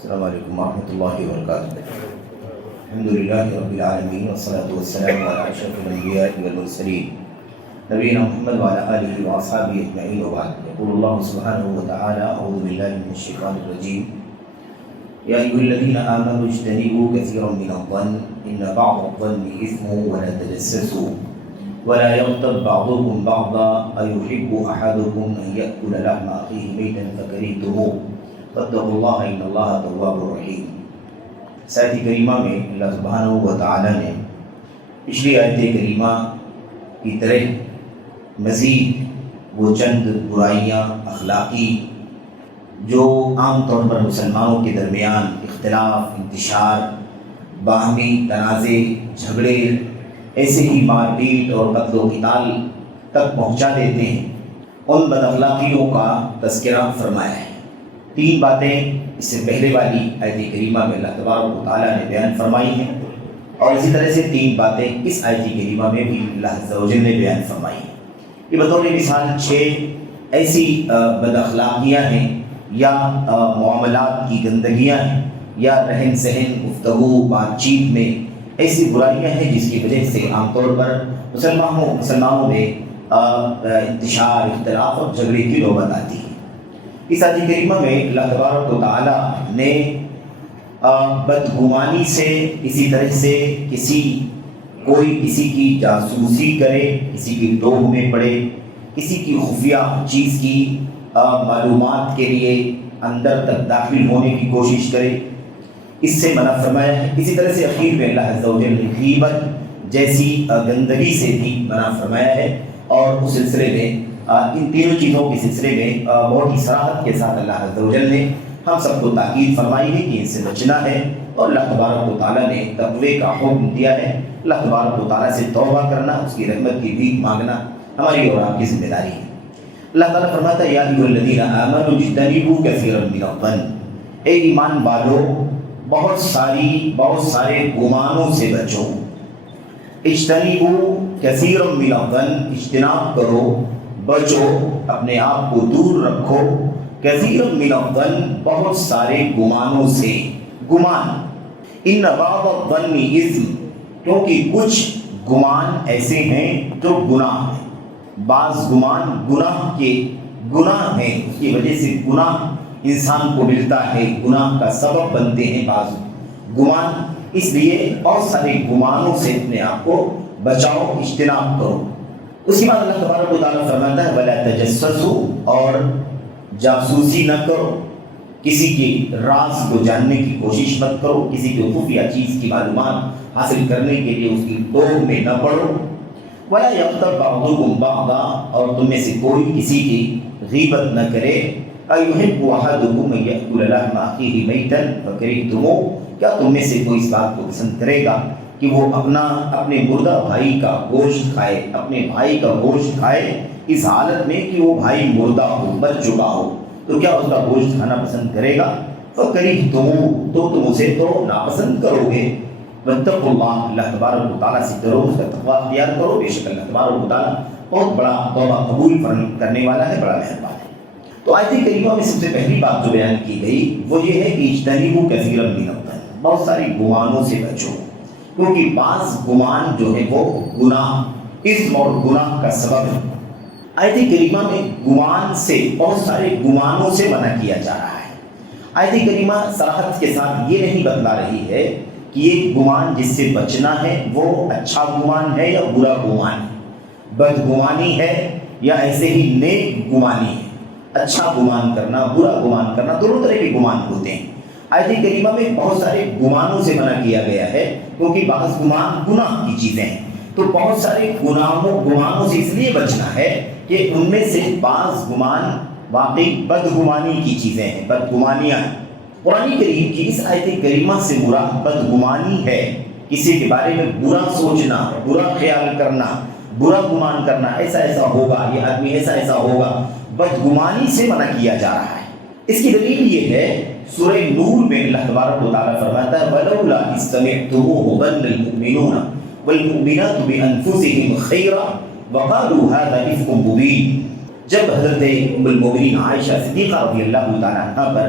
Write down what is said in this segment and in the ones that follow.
السلام علیکم ورحمۃ اللہ وبرکاتہ۔ الحمد للہ رب العالمین والصلاة والسلام علی اشرف الانبیاء والمرسلین نبینا محمد وعلی آلہ واصحابہ اجمعین وبعد۔ یقول اللہ سبحانہ وتعالی اعوذ باللہ من الشیطان الرجیم یا ایھا الذین آمنوا اجتنبوا کثیرا من الظن ان بعض الظن اثم ولا تجسسوا ولا یغتب بعضکم بعضا ایحب احدکم ان یأکل لحم اخیہ میتا فکرہتموہ فاتقوا اللہ ان اللہ تواب رحیم۔ آیت کریمہ میں اللہ سبحانہ و تعالی نے پچھلی آیت کریمہ کی طرح مزید وہ چند برائیاں اخلاقی جو عام طور پر مسلمانوں کے درمیان اختلاف، انتشار، باہمی تنازع، جھگڑے، ایسے ہی مار پیٹ اور قتل و قتال تک پہنچا دیتے ہیں، ان بد اخلاقیوں کا تذکرہ فرمایا ہے۔ تین باتیں اس سے پہلے والی آیت کریمہ میں اللہ تبارک و تعالیٰ نے بیان فرمائی ہیں، اور اسی طرح سے تین باتیں اس آیت کریمہ میں بھی اللہ عز و جل نے بیان فرمائی ہیں۔ یہ بطور مثال 6 ایسی بد اخلاقیاں ہیں یا معاملات کی گندگیاں ہیں یا رہن سہن، گفتگو، بات چیت میں ایسی برائیاں ہیں جس کی وجہ سے عام طور پر مسلمانوں میں انتشار، اختلاف اور جھگڑے کی نوبت آتی ہے۔ اس آیت کریمہ میں اللہ تبارک و تعالیٰ نے بدگمانی سے، اسی طرح سے کوئی کسی کی جاسوسی کرے، کسی کی ٹوہ میں پڑے، کسی کی خفیہ چیز کی معلومات کے لیے اندر تک داخل ہونے کی کوشش کرے، اس سے منع فرمایا ہے۔ اسی طرح سے اخیر میں اللہ عز و جل نے غیبت جیسی گندگی سے بھی منع فرمایا ہے، اور اس سلسلے میں ان تینوں چیزوں کے سلسلے میں بہت ہی صراحت کے ساتھ اللہ عز و جل نے ہم سب کو تاکید فرمائی ہے کہ ان سے بچنا ہے، اور اللہ تبارک و تعالیٰ نے تقوی کا حکم دیا ہے۔ اللہ تبارک و تعالیٰ سے توبہ کرنا، اس کی رحمت کی بھیک مانگنا ہماری اور آپ کی ذمہ داری ہے۔ اللہ تعالیٰ فرماتا ہے یا ایھا الذین آمنوا اجتنبوا کثیرا من الظن، اے ایمان والو بہت سارے گمانوں سے بچو۔ اجتنبوا کثیرا من الظن، اجتناب کرو، بچو، اپنے آپ کو دور رکھو، کثیر من الظن، بہت سارے گمانوں سے۔ گمان، ان بعض الظن اثم، کیونکہ کچھ گمان ایسے ہیں جو گناہ ہیں۔ بعض گمان گناہ ہیں، اس کی وجہ سے گناہ انسان کو ملتا ہے، گناہ کا سبب بنتے ہیں بعض گمان، اس لیے بہت سارے گمانوں سے اپنے آپ کو بچاؤ، اجتناب کرو۔ اس کے بعد اللہ تبارک و تعالیٰ فرماتا ہے وَلَا تَجَسَّسُوا، اور جاسوسی نہ کرو، کسی کے راز کو جاننے کی کوشش مت کرو، کسی کی خفیہ چیز کی معلومات حاصل کرنے کے لیے اس کی ٹوہ میں نہ پڑو۔ وَلَا يَغْتَبْ بَعْضُكُمْ بَعْضًا، اور تم میں سے کوئی کسی کی غیبت نہ کرے۔ أَيُحِبُّ أَحَدُكُمْ أَن يَأْكُلَ لَحْمَ أَخِيهِ مَيْتًا فَكَرِهْتُمُوهُ، کیا تم میں سے کوئی اس بات کو پسند کرے گا کہ وہ اپنے مردہ بھائی کا گوشت کھائے، اپنے بھائی کا گوشت کھائے اس حالت میں کہ وہ بھائی مردہ ہو، مر چکا ہو، تو کیا اس کا گوشت کھانا پسند کرے گا؟ فَكَرِهْتُمُوهُ، تو تم اسے تو ناپسند کرو گے۔ وَاتَّقُوا اللَّهَ، اللہ تبارک و تعالیٰ سے ڈرو، اس کا تقویٰ اختیار کرو، بے شک اللہ تبارک و تعالیٰ بہت بڑا توبہ قبول کرنے والا ہے، بڑا مہربان ہے۔ تو آیت کریمہ میں سب سے پہلی بات جو بیان کی گئی وہ یہ ہے کہ اجتنبوا کثیرا من الظن، بہت ساری گمانوں سے بچو، کیونکہ بعض گمان جو ہے وہ گناہ، اسم اور گناہ کا سبب ہے۔ آیت کریمہ میں گمان سے، بہت سارے گمانوں سے منع کیا جا رہا ہے۔ آیت کریمہ صراحت کے ساتھ یہ نہیں بتلا رہی ہے کہ یہ گمان جس سے بچنا ہے وہ اچھا گمان ہے یا برا گمان ہے، بدگمانی ہے یا ایسے ہی نیک گمانی ہے۔ اچھا گمان کرنا، برا گمان کرنا، دونوں طرح کے گمان ہوتے ہیں۔ آیت کریمہ میں بہت سارے گمانوں سے منع کیا گیا ہے، کیونکہ بعض گمان گناہ کی چیزیں ہیں، تو بہت سارے گمانوں سے اس لیے بچنا ہے کہ ان میں سے بعض گمان واقعی بدگمانی کی چیزیں ہیں، بدگمانیاں ہیں۔ قرآن کریم کی اس آیت کریمہ سے مراد بدگمانی ہے، کسی کے بارے میں برا سوچنا، برا خیال کرنا، برا گمان کرنا، ایسا ہوگا، یہ آدمی ایسا ہوگا، بدگمانی سے منع کیا جا رہا ہے۔ اس کی دلیل یہ ہے، سورہ نور میں اللہ تبارک و تعالیٰ فرماتا ہے وَلَوْلَا إِذْ سَمِعْتُمُوهُ ظَنَّ الْمُؤْمِنُونَ وَالْمُؤْمِنَاتُ بِأَنفُسِهِمْ خَيْرًا وَقَالُوا هَذَا إِفْكٌ مُبِينٌ، جب حضرت ام المؤمنین عائشہ صدیقہ رضی اللہ تعالیٰ عنہ پر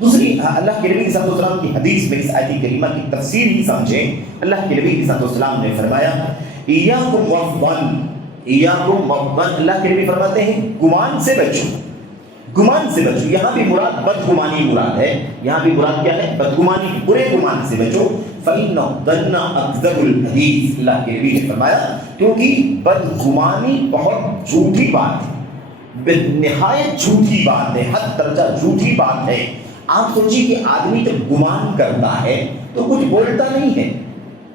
دوسری اللہ کے نبی صلی اللہ علیہ وسلم کی حدیث میں اس آیت کریمہ کی تفسیر ہی سمجھیں۔ اللہ کے نبی صلی اللہ علیہ وسلم نے فرمایا ایاکم والظن، ایاکم والظن، اللہ کے نبی فرماتے ہیں گمان سے بچو، گمان سے بچو۔ یہاں بھی مراد بدگمانی مراد ہے، یہاں بھی مراد کیا ہے؟ بدگمانی، برے گمان سے بچو۔ فَإِنَّ الظَّنَّ أَكْذَبُ الْحَدِيثِ، اللہ کے نبی نے فرمایا کیونکہ بدگمانی بہت جھوٹی بات ہے، نہایت جھوٹی بات ہے، حد درجہ جھوٹی بات ہے۔ آپ سوچیے کہ آدمی جب گمان کرتا ہے تو کچھ بولتا نہیں ہے،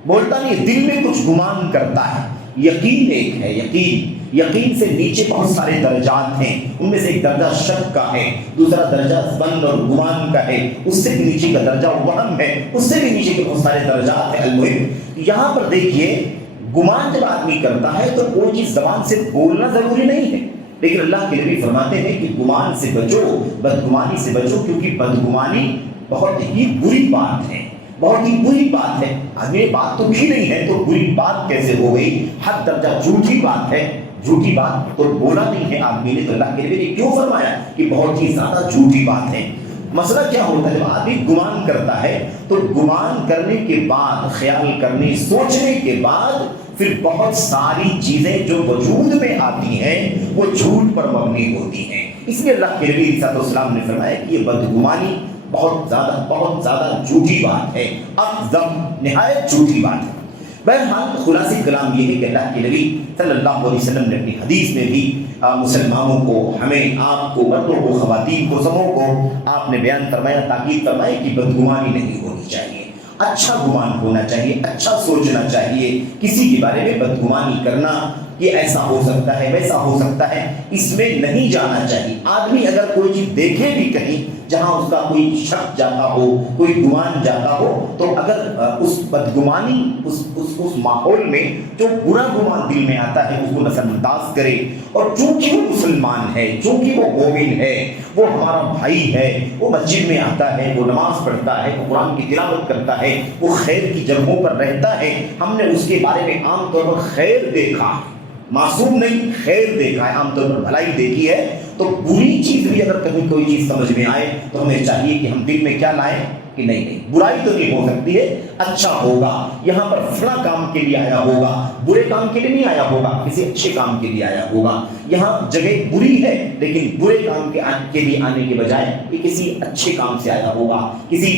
بولتا نہیں ہے، دل میں کچھ گمان کرتا ہے۔ یقین ایک ہے، یقین، یقین سے نیچے بہت سارے درجات ہیں، ان میں سے ایک درجہ شک کا ہے، دوسرا درجہ ظن اور گمان کا ہے، اس سے بھی نیچے کا درجہ وہم ہے، اس سے بھی نیچے کے بہت سارے درجات ہیں۔ المهم یہاں پر دیکھیے گمان جب آدمی کرتا ہے تو کوئی چیز زبان سے بولنا ضروری نہیں ہے، لیکن اللہ کے نبی فرماتے ہیں کہ گمان سے بچو، بدگمانی سے بچو، کیونکہ بدگمانی بہت ہی بری بات ہے، بہت ہی بری بات ہے۔ آدمی بات تو کی نہیں ہے تو بری بات کیسے ہو گئی؟ حد درجہ جھوٹی بات ہے، جھوٹی بات تو بولا نہیں ہے آدمی نے، تو اللہ کے نبی نے کیوں فرمایا کہ بہت ہی زیادہ جھوٹی بات ہے۔ مسئلہ کیا ہوتا ہے جب آدمی گمان کرتا ہے تو گمان کرنے کے بعد، خیال کرنے، سوچنے کے بعد پھر بہت ساری چیزیں جو وجود میں آتی ہیں وہ جھوٹ پر مبنی ہوتی ہیں۔ اس لیے اللہ کے نبی صلی اللہ علیہ وسلم نے فرمایا کہ یہ بدگمانی بہت زیادہ جھوٹی بات ہے، اکذب، نہایت جھوٹی بات ہے۔ بہرحال خلاصہ کلام یہ ہے کہ اللہ کے نبی صلی اللہ علیہ وسلم نے اپنی حدیث میں بھی مسلمانوں کو، ہمیں، آپ کو، مردوں کو، خواتین کو، سبوں کو آپ نے بیان فرمایا، تاکید فرمائی کہ بدگمانی نہیں ہونی چاہیے، اچھا گمان ہونا چاہیے، اچھا سوچنا چاہیے۔ کسی کے بارے میں بدگمانی کرنا، یہ ایسا ہو سکتا ہے، ویسا ہو سکتا ہے، اس میں نہیں جانا چاہیے۔ آدمی اگر کوئی چیز دیکھے بھی کہیں جہاں اس کا کوئی شک جاتا ہو، کوئی گمان جاتا ہو، تو اگر اس بدگمانی، اس ماحول میں جو برا گمان دل میں آتا ہے اس کو نظر انداز کرے، اور چونکہ وہ مسلمان ہے، چونکہ وہ مومن ہے، وہ ہمارا بھائی ہے، وہ مسجد میں آتا ہے، وہ نماز پڑھتا ہے، وہ قرآن کی تلاوت کرتا ہے، وہ خیر کی جگہوں پر رہتا ہے، ہم نے اس کے بارے میں عام طور پر خیر دیکھا، معصوم نہیں، خیر دیکھا ہے، عام طور پر بھلائی دیکھی ہے، تو بری چیز بھی اگر کہیں کوئی چیز سمجھ میں آئے تو ہمیں چاہیے کہ ہم دل میں کیا لائیں کہ نہیں، برائی تو نہیں ہو سکتی ہے، اچھا ہوگا، یہاں پر فلاں کام کے لیے آیا ہوگا، برے کام کے لیے نہیں آیا ہوگا، کسی اچھے کام کے لیے آیا ہوگا۔ یہاں جگہ بری ہے لیکن برے کام کے لیے آنے کے بجائے یہ کسی اچھے کام سے آیا ہوگا، کسی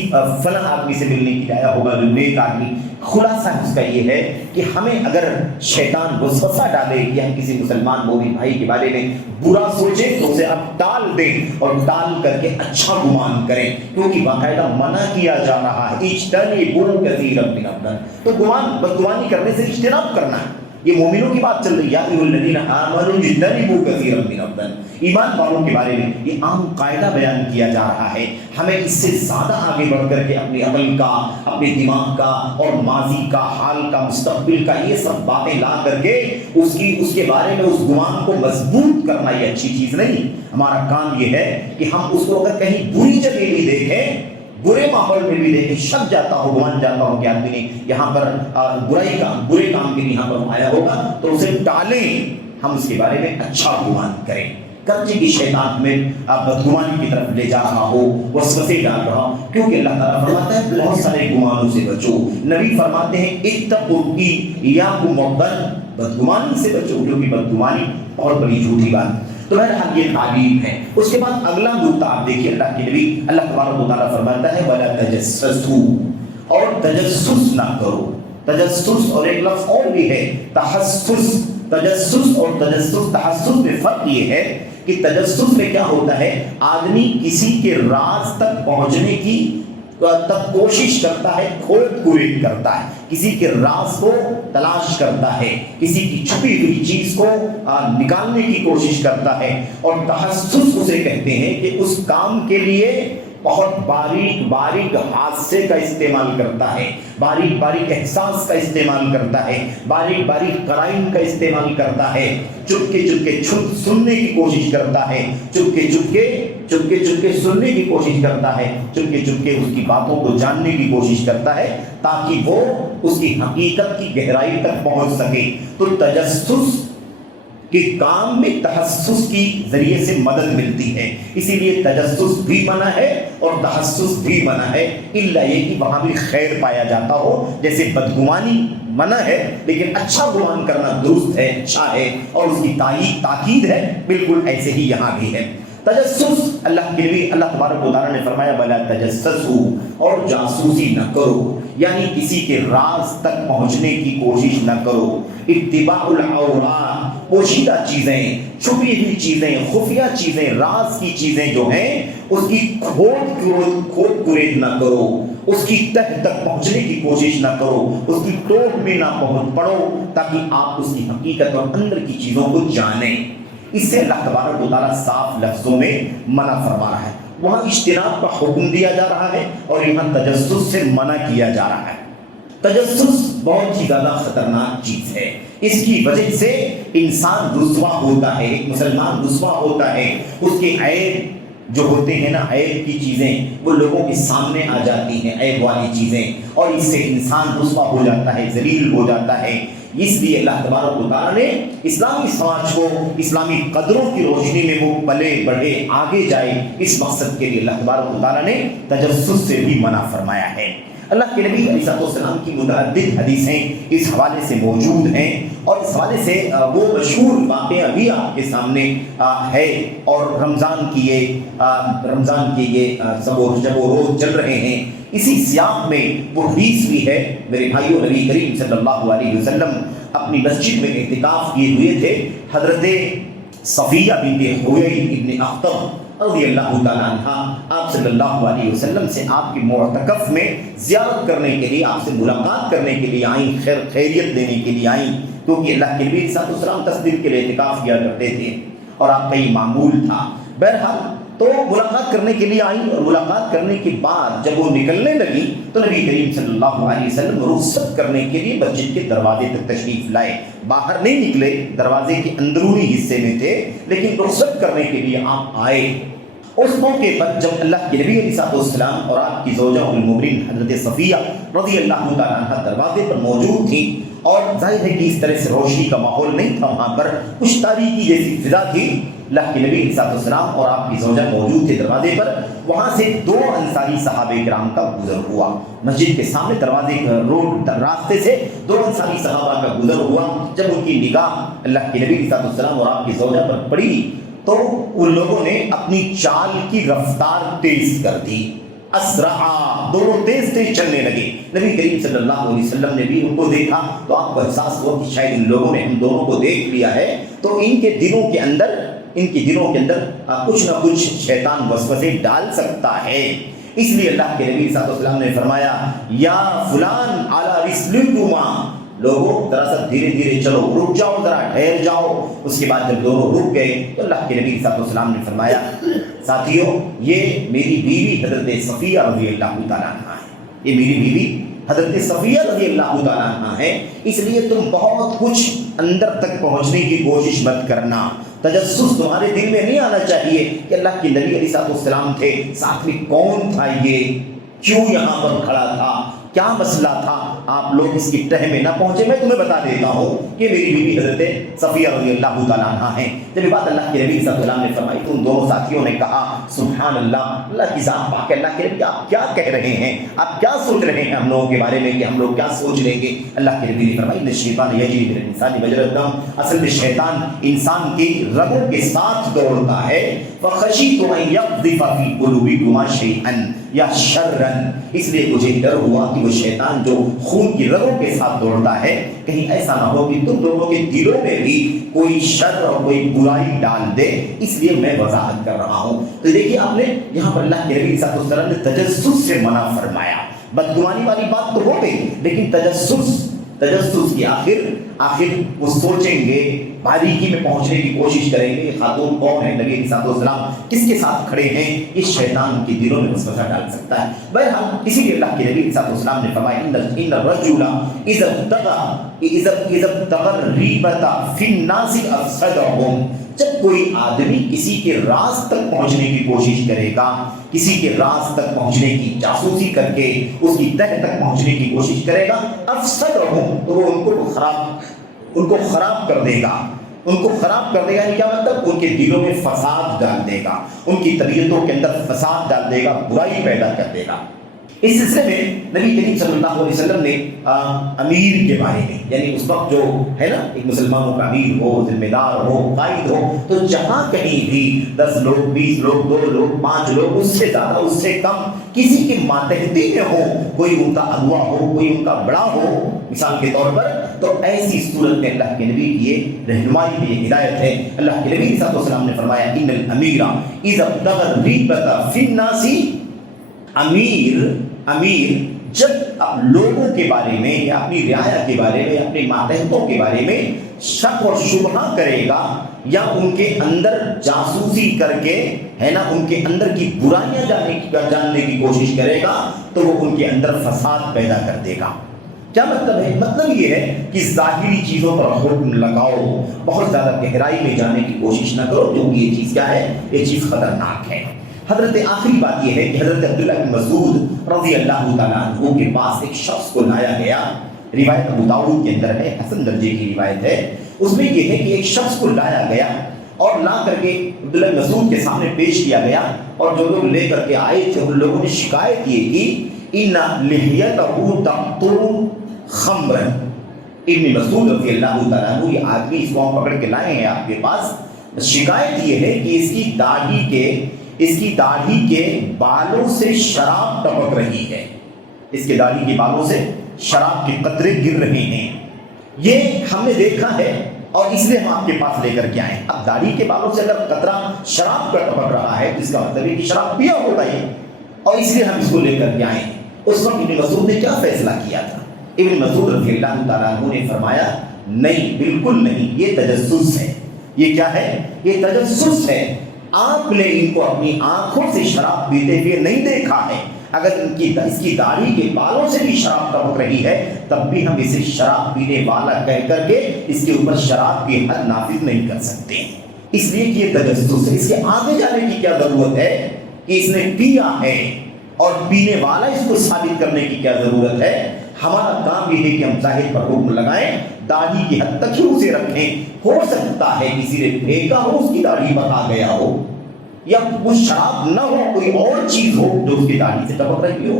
فلاں آدمی سے ملنے کے لیے آیا ہوگا جو نیک آدمی۔ خلاصہ اس کا یہ ہے کہ ہمیں اگر شیطان وسوسہ ڈالے کہ ہم کسی مسلمان مومن بھائی کے بارے میں برا سوچیں تو اسے اب ٹال دیں، اور ٹال کر کے اچھا گمان کریں، کیونکہ باقاعدہ منع کیا جا رہا ہے اجتنبوا کثیرا من الظن، تو بدگمانی کرنے سے اجتناب کرنا ہے۔ یہ مومنوں کی بات چل رہی ہے، یا ایھا الذین آمنوا اجتنبوا کثیرا من الظن، ایمان والوں کے بارے میں یہ عام قاعدہ بیان کیا جا رہا ہے۔ ہمیں اس سے زیادہ آگے بڑھ کر کے اپنے عقل کا، اپنے دماغ کا، اور ماضی کا، حال کا، مستقبل کا، یہ سب باتیں لا کر کے اس کے بارے میں اس گمان کو مضبوط کرنا یہ اچھی چیز نہیں۔ ہمارا کام یہ ہے کہ ہم اس کو اگر کہیں بری جگہ بھی دیکھیں، برے ماحول میں بھی دیکھیں، شک جاتا ہو، گمان جاتا ہو کہ آدمی نے یہاں پر برے کام کے لیے یہاں پر آیا ہوگا، تو اسے ٹالیں، ہم اس کے بارے میں اچھا گمان کریں۔ کرچے کی شیطان ہمیں بدگمانی کی طرف لے جا رہا ہو، وسوسے ڈال رہا ہو، کیونکہ اللہ تعالیٰ فرماتا ہے بہت سارے گمانوں سے بچو۔ نبی فرماتے ہیں اتقوا ایاکم والظن، بدگمانی سے بچو، کیونکہ بدگمانی بہت بڑی جھوٹی بات ہے۔ تو بہرحال یہ تعلیم ہے۔ اس کے بعد اگلا نقطہ آپ دیکھیے، اللہ کے نبی اللہ تبارک و تعالیٰ فرماتا ہے وَلَا تَجَسَّسُوا، اور تجسس نہ کرو۔ تجسس اور ایک لفظ اور بھی ہے تحسس۔ تجسس اور تحسس میں فرق یہ ہے کہ تجسس میں کیا ہوتا ہے، آدمی کسی کے راز تک پہنچنے کی تب کوشش کرتا ہے، کھود کھوید کرتا ہے، کسی کے راز کو تلاش کرتا ہے، کسی کی چھپی ہوئی چیز کو نکالنے کی کوشش کرتا ہے۔ اور تحسس اسے کہتے ہیں کہ اس کام کے لیے بہت باریک حادثے کا استعمال کرتا ہے، باریک احساس کا استعمال کرتا ہے، باریک قرائن کا استعمال کرتا ہے، چپکے سننے کی کوشش کرتا ہے، چپکے سننے کی کوشش کرتا ہے، چپکے اس کی باتوں کو جاننے کی کوشش کرتا ہے تاکہ وہ اس کی حقیقت کی گہرائی تک پہنچ سکے۔ تو تجسس کہ کام میں تحسس کی ذریعے سے مدد ملتی ہے، اسی لیے تجسس بھی منع ہے اور تحسس بھی منع ہے، الا یہ کہ وہاں بھی خیر پایا جاتا ہو، جیسے بدگمانی منع ہے لیکن اچھا گمان کرنا درست ہے، اچھا ہے اور اس کی تاکید ہے، بالکل ایسے ہی یہاں بھی ہے۔ تجسس اللہ کے لیے اللہ تبارک و تعالیٰ نے فرمایا بلا تجسسوا، اور جاسوسی نہ کرو، یعنی کسی کے راز تک پہنچنے کی کوشش نہ کرو۔ اتباع العورات، پوشیدہ چیزیں، چھپی ہوئی چیزیں، خفیہ چیزیں، راز کی چیزیں جو ہیں اس کی کھود کرید نہ کرو، اس کی تہ تک پہنچنے کی کوشش نہ کرو، اس کی ٹوک میں نہ پہنچ پڑو تاکہ آپ اس کی حقیقت اور اندر کی چیزوں کو جانیں۔ اس سے اللہ تبارک و تعالیٰ صاف لفظوں میں منع فرما رہا ہے، وہاں اجتناب کا حکم دیا جا رہا ہے اور یہاں تجسس سے منع کیا جا رہا ہے۔ تجسس بہت ہی زیادہ خطرناک چیز ہے، اس کی وجہ سے انسان رسوا ہوتا ہے، ایک مسلمان رسوا ہوتا ہے، اس کے عیب جو ہوتے ہیں نا، عیب کی چیزیں وہ لوگوں کے سامنے آ جاتی ہیں، عیب والی چیزیں، اور اس سے انسان رسوا ہو جاتا ہے، ذلیل ہو جاتا ہے۔ اس لیے اللہ تبارک و تعالیٰ نے اسلامی سماج کو اسلامی قدروں کی روشنی میں وہ پلے بڑھے، آگے جائے، اس مقصد کے لیے اللہ تبارک و تعالیٰ نے تجسس سے بھی منع فرمایا ہے۔ اللہ کے نبی علیہ السلام کی متعدد حدیثیں اس حوالے سے موجود ہیں، اور اس حوالے سے وہ مشہور واقعہ بھی آپ کے سامنے ہے، اور رمضان کی یہ جب وہ روز چل رہے ہیں، اسی سیاق میں وہ حدیث بھی ہے۔ میرے بھائیوں، نبی کریم صلی اللہ علیہ وسلم اپنی مسجد میں اعتکاف کیے ہوئے تھے، حضرت صفیہ بنت حیی ابن اخطب رضی اللہ تعالیٰ عنہ آپ صلی اللہ علیہ وسلم سے آپ کے معتکف میں زیارت کرنے کے لیے، آپ سے ملاقات کرنے کے لیے آئیں، خیریت دینے کے لیے آئیں، کیونکہ اللہ کے نبی علیہ السلام 10 دن کے لیے اعتکاف کیا کرتے تھے اور آپ کا یہ معمول تھا۔ بہرحال تو ملاقات کرنے کے لیے آئیں، اور ملاقات کرنے کے بعد جب وہ نکلنے لگی تو نبی کریم صلی اللہ علیہ وسلم رخصت کرنے کے لیے مسجد کے دروازے تک تشریف لائے، باہر نہیں نکلے، دروازے کے اندرونی حصے میں تھے، لیکن رخصت کرنے کے لیے آپ آئے۔ اس موقع پر جب اللہ کے نبی علیہ السلام اور آپ کی زوجہ ام المؤمنین حضرت صفیہ رضی اللہ تعالیٰ عنہ دروازے پر موجود تھی، اور ظاہر ہے کہ اس طرح سے روشنی کا ماحول نہیں تھا، وہاں پر کچھ تاریکی جیسی فضا تھی، اللہ کے نبی علیہ السلام اور آپ کی زوجہ موجود تھے دروازے پر، وہاں سے 2 انصاری صحابہ کرام کا گزر ہوا، مسجد کے سامنے دروازے روڈ راستے سے 2 انصاری صحابہ کا گزر ہوا۔ جب ان کی نگاہ اللہ کے نبی علیہ السلام اور آپ کی زوجہ پر پڑی تو ان لوگوں نے اپنی چال کی رفتار تیز کر دی، اسرعا، دونوں تیز تیز چلنے لگے۔ نبی کریم صلی اللہ علیہ وسلم نے بھی ان کو دیکھا تو آپ کو احساس ہوا کہ شاید ان لوگوں نے ہم دونوں کو دیکھ لیا ہے، تو ان کے دلوں کے اندر کچھ نہ کچھ شیطان وسوسے ڈال سکتا ہے۔ اس لیے اللہ کے نبی صلی اللہ علیہ وسلم نے فرمایا یا فلان علی رسلکما، لوگوں ذرا سا دھیرے دھیرے چلو، رک جاؤ، ذرا ٹھہر جاؤ۔ اس کے بعد جب دونوں رک گئے تو اللہ کے نبی صلی اللہ علیہ وسلم نے فرمایا ساتھیوں، یہ میری بیوی حضرت صفیہ رضی اللہ تعالیٰ عنہ ہے، یہ میری بیوی حضرت صفیہ رضی اللہ تعالیٰ عنہ ہے، اس لیے تم بہت کچھ اندر تک پہنچنے کی کوشش مت کرنا، تجسس تمہارے دل میں نہیں آنا چاہیے کہ اللہ کے نبی علیہ السلام تھے، ساتھ میں کون تھا، یہ کیوں یہاں پر کھڑا تھا، کیا مسئلہ تھا، آپ لوگ اس کی تہ میں نہ پہنچے۔ میں تمہیں بتا دیتا ہوں کہ میری بیوی حضرت صفیہ رضی اللہ تعالیٰ عنہ ہیں۔ جب یہ بات اللہ کے نبی صلی اللہ علیہ وسلم نے فرمائی تو ان دونوں ساتھیوں نے کہا سبحان اللہ، اللہ کی ذات پاک ہے، اللہ کے نبی آپ کیا کہہ رہے ہیں، آپ کیا سوچ رہے ہیں ہم لوگوں کے بارے میں کہ ہم لوگ کیا سوچ لیں گے۔ اللہ کے نبی نے فرمائی ان الشیطان یجری من الانسان مجرى الدم، اصل میں شیطان انسان کی رگوں کے ساتھ دوڑتا ہے، فخشیت ان یقذف فی قلوبکما شیئا یا شرن، اس لیے مجھے ڈر ہوا کہ وہ شیطان جو خون کی رگوں کے ساتھ دوڑتا ہے کہیں ایسا نہ ہو کہ تم دونوں کے دلوں میں بھی کوئی شر اور کوئی برائی ڈال دے، اس لیے میں وضاحت کر رہا ہوں۔ تو دیکھیے آپ نے یہاں پر اللہ کے نبی صلی اللہ علیہ وسلم نے تجسس سے منع فرمایا، بدگمانی والی بات تو ہو گئی، لیکن تجسس کی آخر وہ سوچیں گے، باریکی میں پہنچنے کی کوشش کریں گے، یہ خاتون کون ہے، نبی صلی اللہ علیہ وسلم کس کے ساتھ کھڑے ہیں، یہ شیطان کے دلوں میں وسوسہ ڈال سکتا ہے۔ بہرحال اسی لیے اللہ کے نبی صلی اللہ علیہ وسلم نے فرمایا ان الرجل اذا ابتغى الريبة في الناس افسدهم، جب کوئی آدمی کسی کے راز تک پہنچنے کی کوشش کرے گا، کسی کے راز تک پہنچنے کی جاسوسی کر کے اس کی تہ تک پہنچنے کی کوشش کرے گا، افسدهم، تو وہ ان کو خراب کر دے گا۔ ان کو خراب کر دے گا. یعنی کیا مطلب؟ ان کے دلوں میں فساد ڈال دے گا، ان کی طبیعتوں کے اندر فساد ڈال دے گا، برائی پیدا کر دے گا. اس سلسلے میں نبی کریم صلی اللہ علیہ وسلم نے امیر کے بارے میں، یعنی اس وقت جو ہے نا ایک مسلمانوں کا امیر ہو، ذمہ دار ہو، قائد ہو، تو جہاں کہیں بھی 10 لوگ 20 لوگ 2 لوگ 5 لوگ، اس سے زیادہ اس سے کم کسی کے ماتحتی میں ہو، کوئی ان کا اغوا ہو، کوئی ان کا بڑا ہو مثال کے طور پر، تو ایسی صورت میں اللہ کے نبی کی یہ رہنمائی ہے، یہ ہدایت ہے. اللہ کے نبی صلی اللہ علیہ وسلم نے فرمایا ان الامیر اذا ابتغى الريبة في الناس، امیر جب لوگوں کے بارے میں یا اپنی رعایا کے بارے میں، اپنے ماتحتوں کے بارے میں شک اور شبہ کرے گا، یا ان کے اندر جاسوسی کر کے ہے نا ان کے اندر کی برائیاں جاننے کی کوشش کرے گا، تو وہ ان کے اندر فساد پیدا کر دے گا. کیا مطلب ہے؟ مطلب یہ ہے کہ ظاہری چیزوں پر حکم لگاؤ، بہت زیادہ گہرائی میں جانے کی کوشش نہ کرو، کیونکہ یہ چیز کیا ہے؟ یہ چیز خطرناک ہے. حضرت آخری بات یہ ہے کہ حضرت عبداللہ بن مسعود رضی اللہ تعالیٰ عنہ کے پاس ایک شخص کو لایا گیا. روایت ابو داؤد کے اندر ہے، حسن درجے کی روایت ہے. اس میں یہ ہے کہ ایک شخص کو لایا گیا اور لا کر کے عبداللہ بن مسعود کے سامنے پیش کیا گیا، اور جو لوگ لے کر کے آئے تھے ان لوگوں نے شکایت یہ کی ان لحیتہ تقطر خمرا. ابن مسعود رضی اللہ تعالیٰ عنہ یہ آدمی اس کو ہم پکڑ کے لائے ہیں آپ کے پاس. شکایت یہ ہے کہ اس کی داڑھی کے بالوں سے شراب ٹپک رہی ہے، اس کے داڑھی کے بالوں سے شراب کے قطرے گر رہے ہیں. یہ ہم نے دیکھا ہے اور اس لیے ہم آپ کے پاس لے کر کے آئے. اب داڑھی کے بالوں سے اگر قطرہ شراب کا ٹپک رہا ہے تو اس کا مطلب ہے کہ شراب پیا ہوگا یہ، اور اس لیے ہم اس کو لے کر کے آئے. اس وقت ابن مسعود نے کیا فیصلہ کیا تھا؟ ابن مسعود رضی اللہ تعالیٰ عنہ نے فرمایا نہیں، بالکل نہیں، یہ تجسس ہے. یہ کیا ہے؟ یہ تجسس ہے. آپ نے ان کو اپنی آنکھوں سے شراب پیتے ہوئے نہیں دیکھا ہے. اگر اس کی داڑھی کے بالوں سے بھی شراب ٹپک رہی ہے تب بھی ہم اسے شراب پینے والا کہہ کر کے اس کے اوپر شراب کی حد نافذ نہیں کر سکتے، اس لیے کہ یہ تجسس ہے. اس کے آگے جانے کی کیا ضرورت ہے کہ اس نے پیا ہے، اور پینے والا اس کو ثابت کرنے کی کیا ضرورت ہے؟ ہمارا کام یہ ہے کہ ہم ظاہر پر حکم لگائیں، داڑھی کی حد تک ہی اسے رکھیں. ہو سکتا ہے کسی نے پھینکا ہو، اس کی داڑھی بتا گیا ہو، یا وہ شراب نہ ہو، کوئی اور چیز ہو جو اس کی داڑھی سے ٹپک رہی ہو.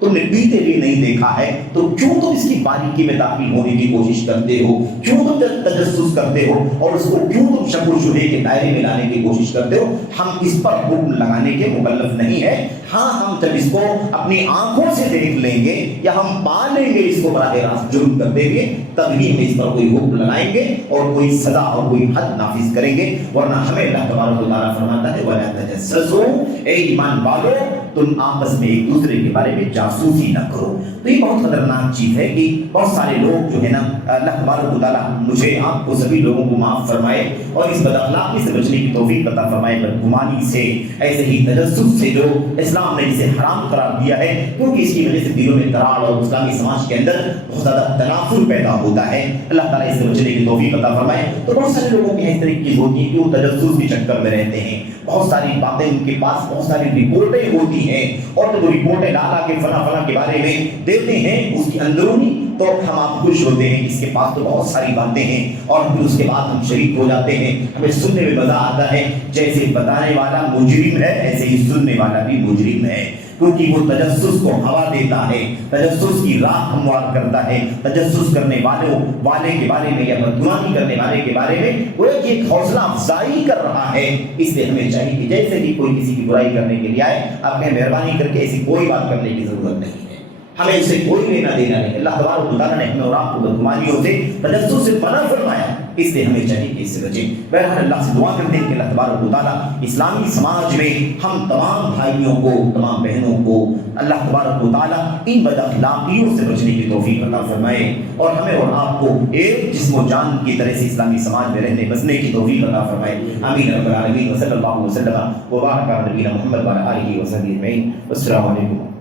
تم نے پیتے بھی نہیں دیکھا ہے تو کیوں تم اس کی باریکی میں داخل ہونے کی کوشش کرتے ہو؟ کیوں تم تجسس کرتے ہو؟ اور اس کو کیوں تم شک و شبہے کے دائرے میں لانے کی کوشش کرتے ہو؟ ہم اس پر حکم لگانے کے مکلف نہیں ہے. ہاں، ہم جب اس کو اپنی آنکھوں سے دیکھ لیں گے یا ہم پا لیں گے اس کو براہ راست جرم کرتے ہوئے، تبھی ہم اس پر کوئی حکم لگائیں گے اور کوئی سزا اور کوئی حد نافذ کریں گے. ورنہ ہمیں اللہ تبارک و تعالیٰ فرماتا ہے وَلَا تَجَسَّسُوا، اے ایمان والو تم آپس میں ایک دوسرے کے بارے میں جاسوسی نہ کرو. تو یہ بہت خطرناک چیز ہے کہ بہت سارے لوگ جو ہے نا، اللہ تبارک و تعالیٰ مجھے آپ کو سبھی لوگوں کو معاف فرمائے اور اس بد اخلاقی سے بچنے کی توفیق عطا فرمائے، بدگمانی سے، ایسے ہی تجسس سے جو اسلام نے اسے حرام قرار دیا ہے، کیونکہ اس کی وجہ سے دلوں میں تراڑ اور اسلامی سماج کے اندر بہت زیادہ تنافر پیدا ہوتا ہے. اللہ تعالیٰ اس سے بچنے کی توفیق عطا فرمائے. تو بہت سارے لوگوں کی اس طرح کی ہوتی ہے کہ وہ تجسس کے چکر میں رہتے ہیں، بہت ساری باتیں ان کے پاس، بہت ساری رپورٹیں ہوتی ہیں، اور جب وہ رپورٹیں لا کے فلاں کے بارے میں دیتے ہیں اس کی اندرونی، تو ہم آپ خوش ہوتے ہیں کہ اس کے پاس تو بہت ساری باتیں ہیں، اور پھر اس کے بعد ہم شریک ہو جاتے ہیں. ہمیں سننے میں مزہ آتا ہے. جیسے بتانے والا مجرم ہے ایسے ہی سننے والا بھی مجرم ہے، کیونکہ وہ تجسس کو ہوا دیتا ہے، تجسس کی راہ ہموار کرتا ہے. تجسس کرنے والے کے بارے میں یا بدگمانی کرنے والے کے بارے میں وہ ایک حوصلہ افزائی کر رہا ہے. اس لیے ہمیں چاہیے کہ جیسے بھی کوئی کسی کی برائی کرنے کے لیے آئے، آپ نے مہربانی کر کے ایسی کوئی بات کرنے کی ضرورت نہیں ہے، ہمیں اس سے کوئی لینا دینا نہیں. اللہ تبارک و تعالیٰ نے ہمیں اور آپ کو بدگمانیوں سے، تجسس سے منع فرمایا، اس لیے ہمیں چاہیے کہ اس سے بچیں. بہرحال اللہ سے دعا کرتے ہیں کہ اللہ تبارک و تعالیٰ اسلامی سماج میں ہم تمام بھائیوں کو، تمام بہنوں کو اللہ تبارک و تعالیٰ ان بد اخلاقیوں سے بچنے کی توفیق عطا فرمائے، اور ہمیں اور آپ کو ایک جسم و جان کی طرح سے اسلامی سماج میں رہنے بسنے کی توفیق عطا فرمائے. آمین رب العالمین. وصلی اللہ وسلم وبارک علی نبینا محمد وعلی آلہ وصحبہ اجمعین. السلام علیکم.